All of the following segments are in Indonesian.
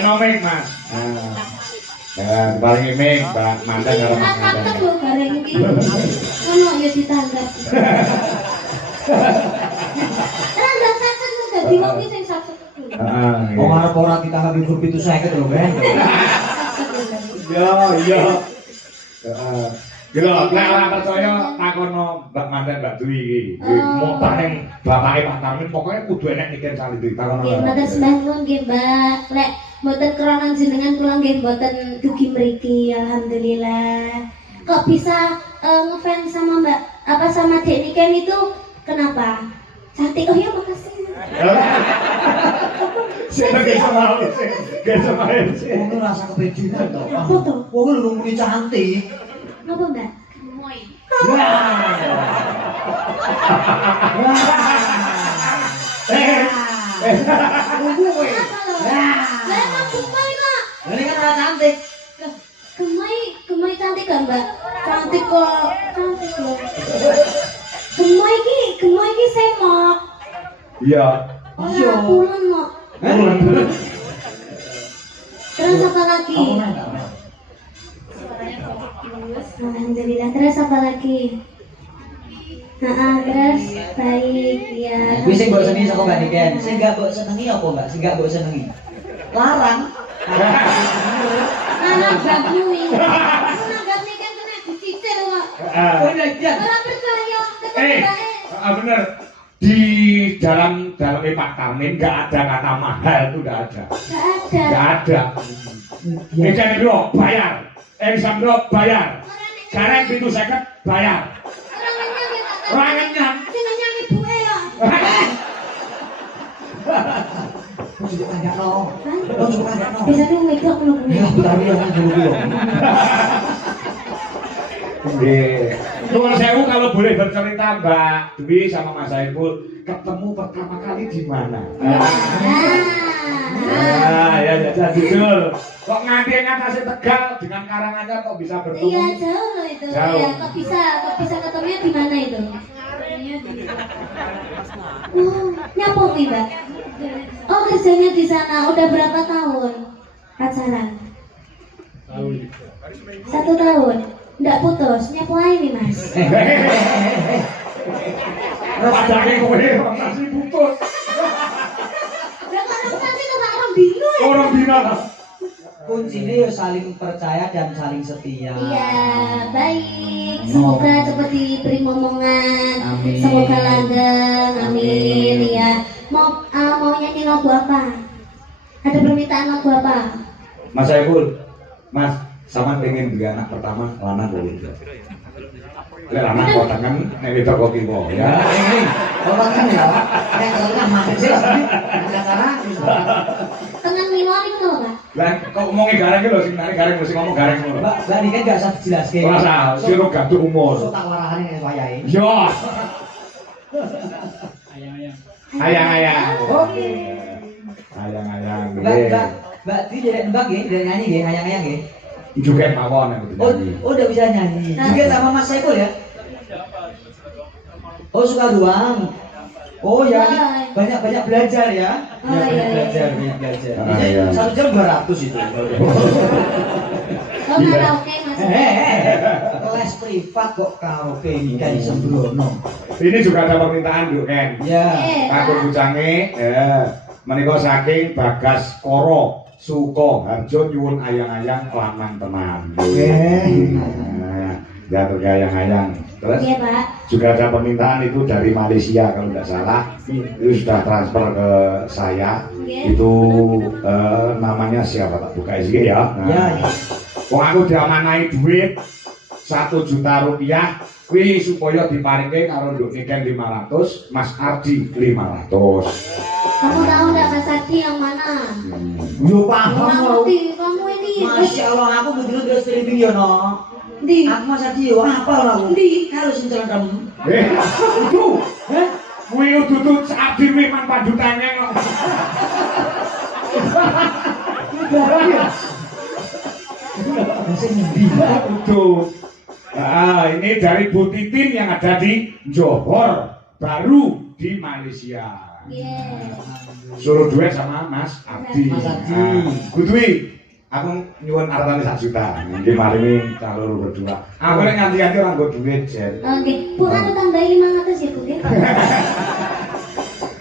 Nomik Mas. Nah, bareng ini Mbak Mandan karo Mas Mandan. Aku lho bareng iki. Ono ya ditanggap. Tanggap sakit kok dadi wong iki sing sakit. Heeh. Wong arep ora ditanggap ibu 750 lho, Ben. Iya. Heeh. Gila, nek ora percaya takono Mbak Mandan Mbak Dwi iki. Mau bareng bapake Pak Tarmin pokoknya kudu enek niken salib takono. Nggih, matur sembah nuwun nggih, Mbak. Lek mboten krana jenengan kula nggih mboten dugi mriki, alhamdulillah. Kok bisa ngefans sama Mbak sama Dek Niken itu kenapa? Cantik. Oh ya, makasih. Gak sama sih. Wong rasa kepejutan to. Apa to? Wong lu muni cantik. Napa, Mbak? Gemoy. Tunggu kowe. Lah emang gemoy kok. Ini kan ora cantik. Gemoy cantik kan, Mbak? Cantik kok. Gemoy ki semok. Iya. Ora pulen kok. Terus apa lagi? Alhamdulillah. Terus apa lagi? Terus baik ya. Kuwi sing mbok senengi saka Mbak Niken. Sing gak mbok senengi apa enggak? Sing gak mbok senengi. Larang. Anak bakui. Anak Niken kena dicicil kok. Oh iya. Ora percaya ketemu bae. Bener. Di dalam Pak Tarmin nggak ada kata mahal, itu nggak ada. Nggak ada. Niken itu bayar. Sambro bayar. Gareng 750 bayar. Ora ngenyang. Jenengan ibuke ya. Kok sudah tanya no. Kok sudah tanya no. Biasanya ngedok lho. Ya, tapi yang dulu. Nuwun sewu kalau boleh bercerita Mbak Dwi sama Mas Saiful ketemu pertama kali di mana? Ya jujur. Kok nganti ngatasi Tegal dengan Karanganyar kok bisa bertemu? Iya jauh loh itu. Jauh. Ya, kok bisa ketemunya di mana itu? Nyapa nih, Mbak? Oh, kerjanya di sana. Udah berapa tahun pacaran? 1 tahun. Nggak putus. Nyapu aja nih, Mas. Padahal kowe masih putus. Lah kalau nanti tuh orang dino ya. Orang dina. Kuncinya ya saling percaya dan saling setia. Iya, baik. Semoga cepat diberi momongan. Amin. Semoga langgeng. Amin. Ya. Mau nyanyi lagu apa? Ada permintaan lagu apa? Mas Saiful, Mas, sama pengen juga anak pertama lanang boleh. Lek lanang kok tangan nek wedok kok kiwa ya. Orang kan ya, yang tengah mati sih. Ada cara. Tengah minor itu loh, Pak. Lah kok ngomongi gareng iki lho sing nari gareng mesti ngomong gareng ngono. Mbak Niken gak usah dijelaske. Ora usah, sira gantung umur. So tak warahane nek wayahe. Yo. Ayang-ayang. Oke. Ayang-ayang. Mbak Dwi jadi nembak nggih, dari nyanyi nggih, ayang-ayang nggih. Juga mawon aku nyanyi. Oh, udah bisa nyanyi. Juga sama Mas Saiful ya? Oh, suka doang. Oh ya, ini Wah. banyak belajar ya. Oh, iya, Banyak iya. belajar. Ah, Ini iya. 1 jam 200 itu. Oh nggak karaoke mas. Les privat kok karaoke ini kan sembrono. Ini juga ada permintaan yuk Ken. Ya. Kagum bujange, menika saking Bagas Koro Suko Harjo nyuwun ayang-ayang lanang tenan. Ya tergayang-ayang. Terus Iya pak. juga ada permintaan itu dari Malaysia kalau tidak salah. Itu sudah transfer ke saya. Iya. Itu namanya siapa tak buka isi ya. Ya. Wong aku diamanai duit 1 juta rupiah kuwi supaya diparingke karo Nduk Niken 500, Mas Ardi 500. Kamu tahu nggak Mas Ardi yang mana? Yo paham Nggak loh. ngerti kamu ini. Masya Allah, aku betul terus streaming yo no. Di. Aku Mas Adi yo apa lah aku? Di. Kalau sing celengkem. Itu, kuwi dudu Ardi kuwi mang padutane kok. Itu. Nah, ini dari Bu Titin yang ada di Johor baru di Malaysia. Iya. Suruh duet sama Mas Ardi. Mas Ardi. Kudui, aku nyuwun artane 1 juta. Nanti maringi calon berdua. Aku nek nganti-nganti orang gue duit, Jen. Oke. Bu anu tambahin 500 ya Bu ya.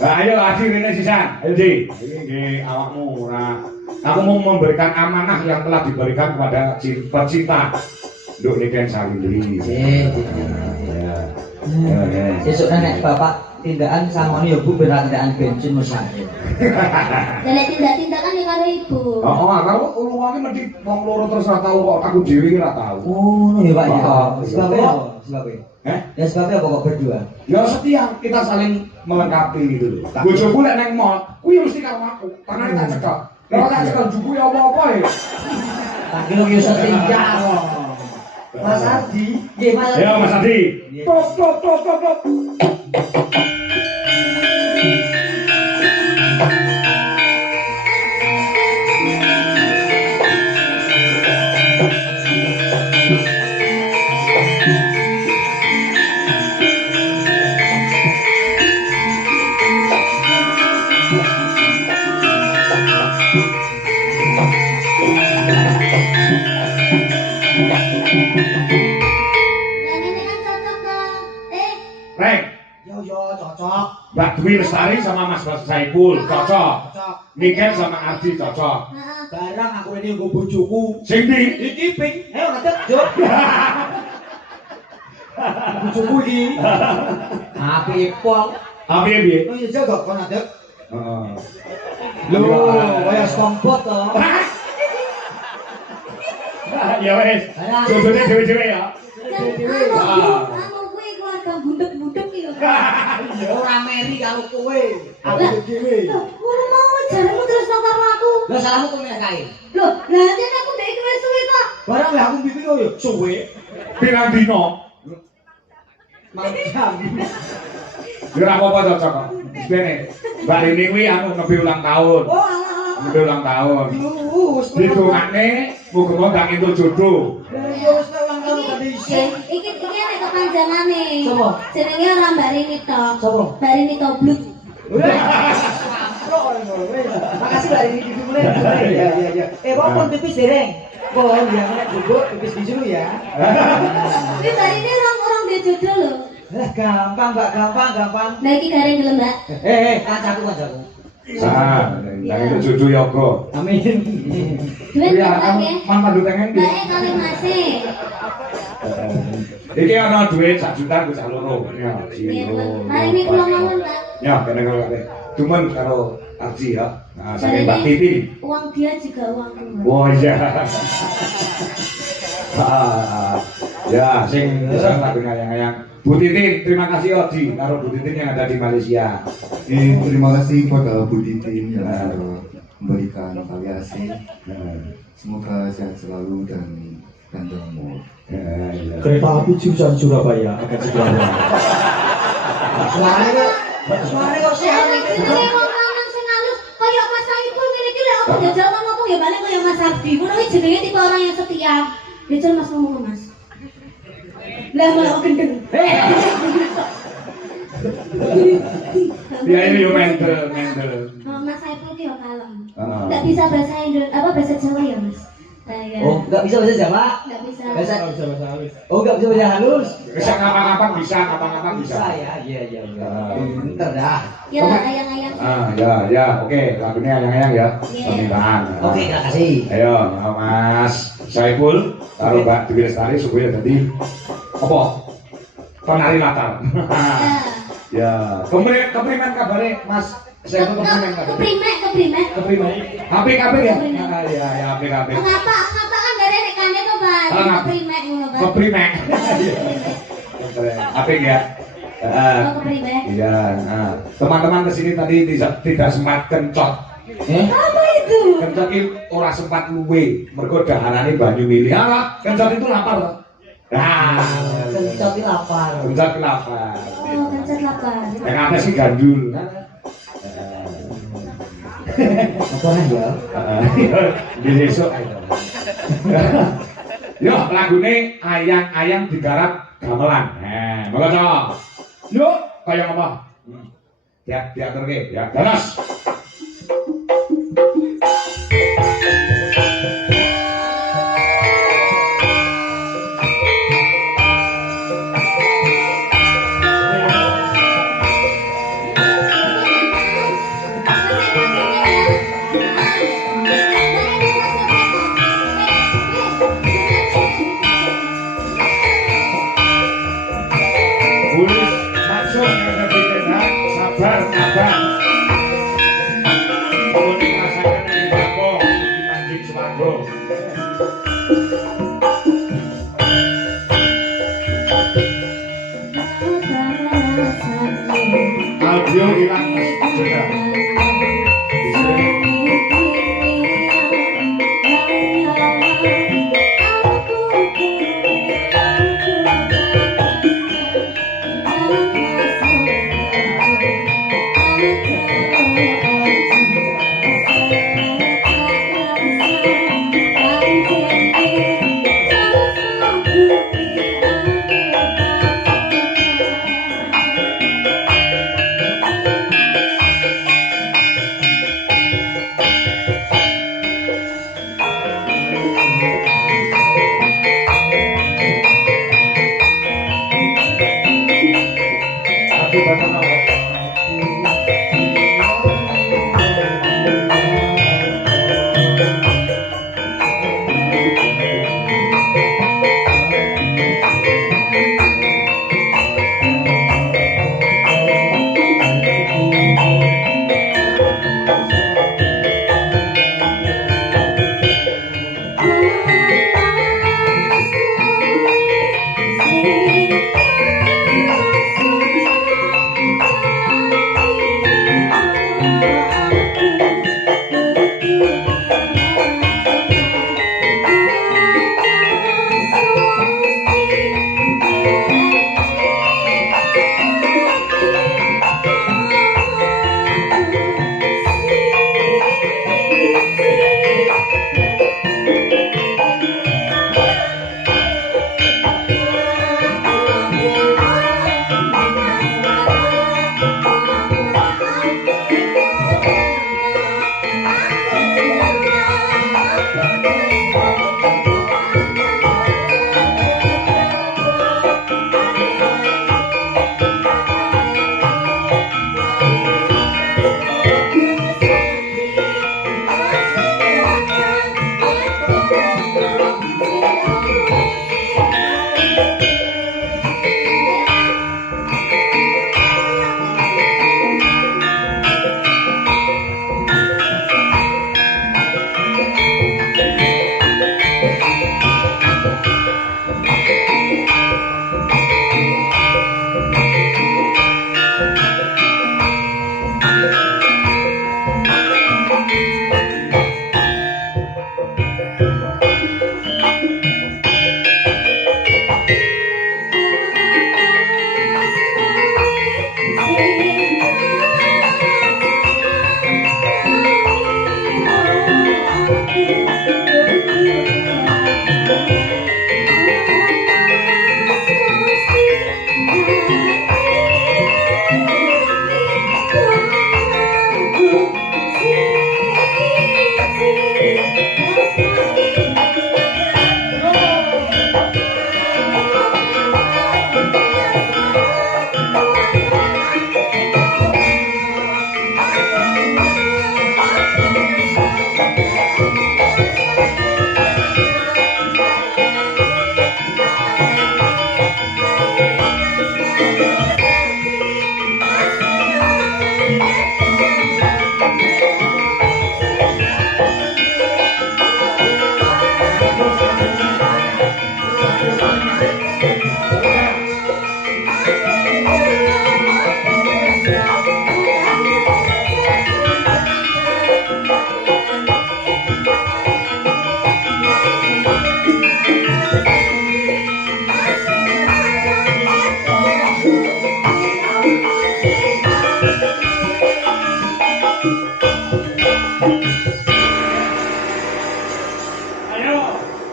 Nah, ayo Ardi rene sisan. Ayo Di. Ini awakmu ora. Aku mau memberikan amanah yang telah diberikan kepada pecinta Nduk Niken Salindri. Ya. Besok nek bapak tindakan sama ini ya Bu benar tindakan bensin musafir. Dan tindak-tindakan ya karo ibu. Oh, kalau uangnya mesti wong loro terus ora tau kok aku dhewe ora tau. Oh, ya Pak ya. Oh, Sebabnya apa? Sebabnya. Ya sebabnya apa kok berdua? Ya setia kita saling melengkapi gitu loh. Bojoku lek nang mall, kuwi mesti karo aku. Tangane tak cekak. Kalau tak cekak juku ya apa-apa ya. Tak kira yo setia kok. Mas Ardi, nggih Mas Ardi. Ya Mas Adi. Tok tok tok tok tok. Dan ini kan cocok dong. Rek, Yo cocok. Mbak Dwi Lestari sama Mas Saipul cocok. Cocok. Niken sama Ardi cocok. Heeh. Barang aku ini nggo bojoku. Sing di Iki ping. Ayo ngadep, Juk. Bojoku iki. Api pol. apa ya piye? Oh iya jago kon ngadep. Heeh. Lho, kaya SpongeBob to. Ya wes. Jojone dhewe-dhewe ya. Anu kuwi keluarga budek-budek iki lho. Ora meri karo kowe. Aku dhewe. Loh, ngono mau jaremu terus nang karo aku. Lah salahmu kok milih kae. Loh, lah yen aku ndek iki wis suwe kok. Barang lah aku bimbing yo suwe. Pirang dino? Macam. Ya ora apa-apa cocok kok. Bene. Mbak Rini kuwi anu nebi ulang tahun. Oh alah. Nebi ulang tahun. Wis. Ditungane muga-muga gak entuk jodoh. Yo wis ulang tahun tadi isin. Iki nek kepanjangane. Sopo? Jenenge ora Mbak Rini tok. Sopo? Mbak Rini Tobluk. Makasih Mbak Rini di mulai. Iya. Pon pipis dereng. Pon ya nek bubuk pipis di dulu ya. Tapi Mbak Rini orang dia jodoh lho. Gampang Mbak, gampang. Nah iki gareng gelem Mbak. Kancaku. Ah, dari itu jodoh yoga. Amin. Duit Ya, Mbak ya. man pandu tengen Mbak kali masih. Iki ana duit 1 juta ku sak loro. Ya, Iya, mari ini kula mawon Mbak. Ya, kene karo cuman karo Arji ya. Nah, saking Mbak Titi. Uang dia juga uangku Mbak. Oh iya. Ya, sing bisa lagu ngayang-ngayang. Bu Titin, terima kasih Odi karo Bu Titin yang ada di Malaysia. Terima kasih kepada Bu Titin yang sudah memberikan variasi. Semoga sehat selalu dan panjang umur. Kereta api jurusan Surabaya akan segera. Suarane kok sehat iki. Jenenge wong lanang sing halus kaya Mas Saiful ngene iki lek apa jajal ngomong ya balik kaya Mas Ardi. Ngono iki jenenge tipe orang yang setia. Jajal Mas ngomong Mas. Lah malah gendeng. Ya ini yo mendel. Mas Saiful ki yo kalem. Ah. Enggak bisa bahasa bahasa Jawa ya, Mas? Ya. Oh, nggak bisa bahasa Jawa? Enggak bisa. Bahasa Bisa bahasa halus. Oh, nggak bisa bahasa halus? Bisa kapan-kapan bisa, kapan-kapan bisa. Bisa ya, iya. Pinter dah. Ya, ayang-ayang. Ya, oke, lagunya ayang-ayang ya. Iya. Permintaan. Oke, terima kasih. Ayo, Mas Saiful, taruh Mbak Dewi Lestari supaya jadi apa? Penari latar. Ya, keprimen kabare Mas Saiful keprimen kabare. Keprimen. HP ya? Ya, HP. Mengapa kan gak ada rekannya tuh, Pak? Keprimek ngono, Pak. Keprimen. HP ya. Keprimek. Iya, nah, teman-teman kesini tadi tidak sempat kencot. Apa itu? Kencot itu ora sempat luwe, mergo dahanane banyu milih. Alah, kencot itu lapar loh. Nah, Kencot ini lapar. kencot lapar. Oh, kencet lapar. Yang ada sih gandul. Apa ya? Di besok. Yo, lagune ayang-ayang digarap gamelan. Monggo to. Yo, kaya apa? Diaturke, ya. Dalas. Bulis maksud yang lebih tenang, sabar. Kemudian rasakan yang bako, di mancing semago. Audio hilang mas, sudah. Tapi bapak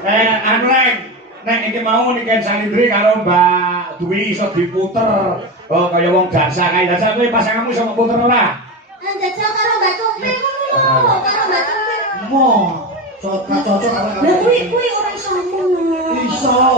Anu Leng, nek iki mau nikahin Salindri karo Mbak Dwi iso diputer. Oh, kaya wong dansa kae. Dansa kowe pasanganmu iso puter ora? Jajal karo Mbak Cupir ngono, karo Mbak Cupir. Mo, cocok Lah kuwi ora iso ngomong. iso.